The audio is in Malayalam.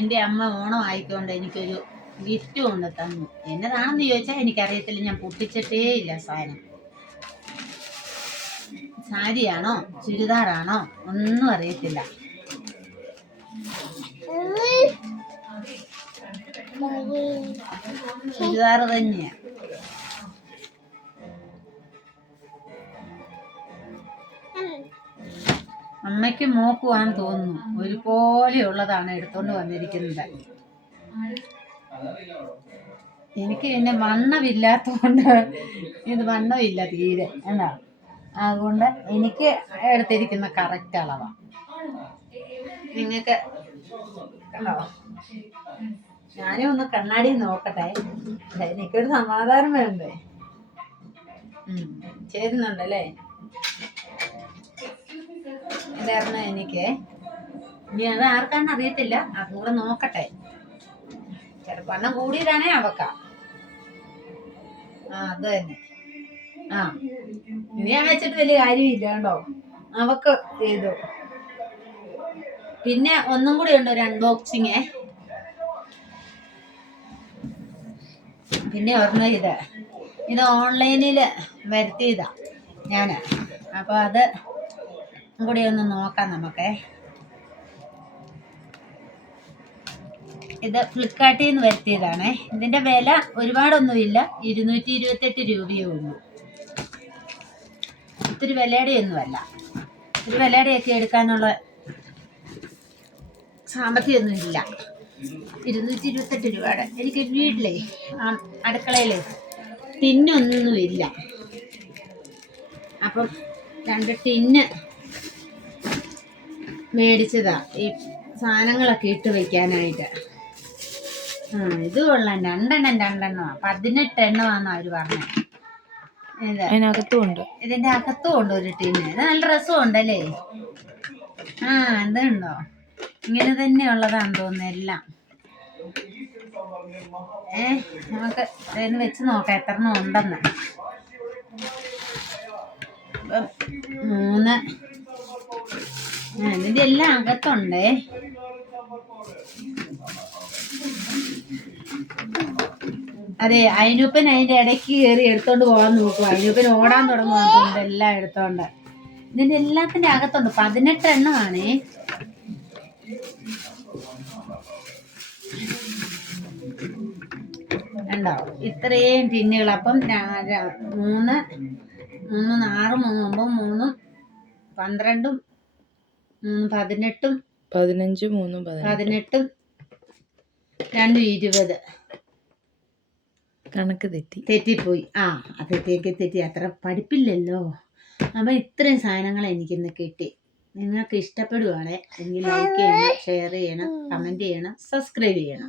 എന്റെ അമ്മ ഓണം ആയിക്കൊണ്ട് എനിക്കൊരു ഗിഫ്റ്റ് കൊണ്ട് തന്നു. എന്നതാണെന്ന് ചോദിച്ചാൽ എനിക്കറിയത്തില്ല. ഞാൻ പൊട്ടിച്ചിട്ടേ ഇല്ല സാധനം. സാരിയാണോ? ചുരിദാറാണോ? ഒന്നും അറിയത്തില്ല. ചുരിദാർ തന്നെയാ. അമ്മയ്ക്ക് മോക്കുവാന്ന് തോന്നുന്നു. ഒരുപോലെയുള്ളതാണ് എടുത്തോണ്ട് വന്നിരിക്കുന്നത്. എനിക്ക് പിന്നെ വണ്ണമില്ലാത്തതുകൊണ്ട് ഇത് വണ്ണമില്ല തീരെ എന്നാ അതുകൊണ്ട് എനിക്ക് എടുത്തിരിക്കുന്ന കറക്റ്റ് അളവാ. നിങ്ങൾക്ക് ഞാനും ഒന്ന് കണ്ണാടി നോക്കട്ടെ. എനിക്കൊരു സമാധാനം വേണ്ടേ? ചേരുന്നുണ്ടല്ലേ? ഇതായിരുന്നു എനിക്ക്? ഇനി അത് ആർക്കാന്ന് അറിയത്തില്ല. അതും കൂടെ നോക്കട്ടെ. ചെറുപ്പണ്ണം കൂടിയതാണേ അവക്ക. ആ അത് തന്നെ. ആ. ഇനി ഞാൻ വെച്ചിട്ട് വലിയ കാര്യമില്ല കേട്ടോ. അവക്ക് ചെയ്തു. പിന്നെ ഒന്നും കൂടി ഉണ്ട് ഒരു അൺബോക്സിങ് പിന്നെ ഒരെണ്ണം ഇത്. ഇത് ഓൺലൈനിൽ വരുത്തിയതാ ഞാൻ അപ്പോൾ അത് കൂടി ഒന്ന് നോക്കാം നമുക്ക്. ഇത് ഫ്ലിപ്കാർട്ടിൽ നിന്ന് വരുത്തിയതാണേ. ഇതിന്റെ വില ഒരുപാടൊന്നുമില്ല. ഇരുന്നൂറ്റി ഇരുപത്തെട്ട് രൂപയേ ഉള്ളൂ. ഒത്തിരി വിലയുടെ ഒന്നുമല്ല ഒരു വിലയുടെയൊക്കെ എടുക്കാനുള്ള സാമ്പത്തികമൊന്നും ഇല്ല ഇരുന്നൂറ്റി ഇരുപത്തെട്ട് രൂപയുടെ. എനിക്ക് വീട്ടിലേ അടുക്കളയിൽ ടിന്നൊന്നുമില്ല. അപ്പം രണ്ട് ടിന്ന് മേടിച്ചതാ. ഈ സാധനങ്ങളൊക്കെ ഇട്ട് വെക്കാനായിട്ട്. ആ ഇത് കൊള്ളാം. രണ്ടെണ്ണം രണ്ടെണ്ണമാ പതിനെട്ട് എണ്ണമാന്ന് അവർ പറഞ്ഞത് ഇതിന്റെ അകത്തും ഉണ്ട് ഒരു ടീന് ഇത് നല്ല രസമുണ്ടല്ലേ? ആ ഇതുണ്ടോ? ഇങ്ങനെ തന്നെയുള്ളതാന്ന് തോന്നുന്നു എല്ലാം. ഏ നമുക്ക് ഇതിന് വെച്ച് നോക്കാം എത്രണ്ണം ഉണ്ടെന്ന്. മൂന്ന് എല്ലാം അകത്തുണ്ടേ. അതെ അയിനൂപ്പൻ അതിന്റെ ഇടയ്ക്ക് കയറി എടുത്തോണ്ട് പോകാൻ നോക്കും. അയിനൂപ്പൻ ഓടാൻ തുടങ്ങും എല്ലാം എടുത്തോണ്ട്. ഇതിന്റെ എല്ലാത്തിന്റെ അകത്തുണ്ട്. പതിനെട്ട് എണ്ണമാണേ. ഉണ്ടോ ഇത്രയും ടിന്നുകൾ. അപ്പം മൂന്ന് മൂന്ന് ആറ് മൂന്നും മൂന്നും പന്ത്രണ്ടും പതിനെട്ടും പതിനഞ്ച് മൂന്നും പതിനെട്ടും രണ്ടും ഇരുപത്. കണക്ക് തെറ്റി. തെറ്റിപ്പോയി. ആ അപ്പോഴത്തേക്ക് തെറ്റി അത്ര പഠിപ്പില്ലല്ലോ. അപ്പം ഇത്രയും സാധനങ്ങൾ എനിക്കിന്ന് കിട്ടി. നിങ്ങൾക്ക് ഇഷ്ടപ്പെടുവാണെ എങ്കിൽ ലൈക്ക് ചെയ്യണം ഷെയർ ചെയ്യണം കമന്റ് ചെയ്യണം സബ്സ്ക്രൈബ് ചെയ്യണം.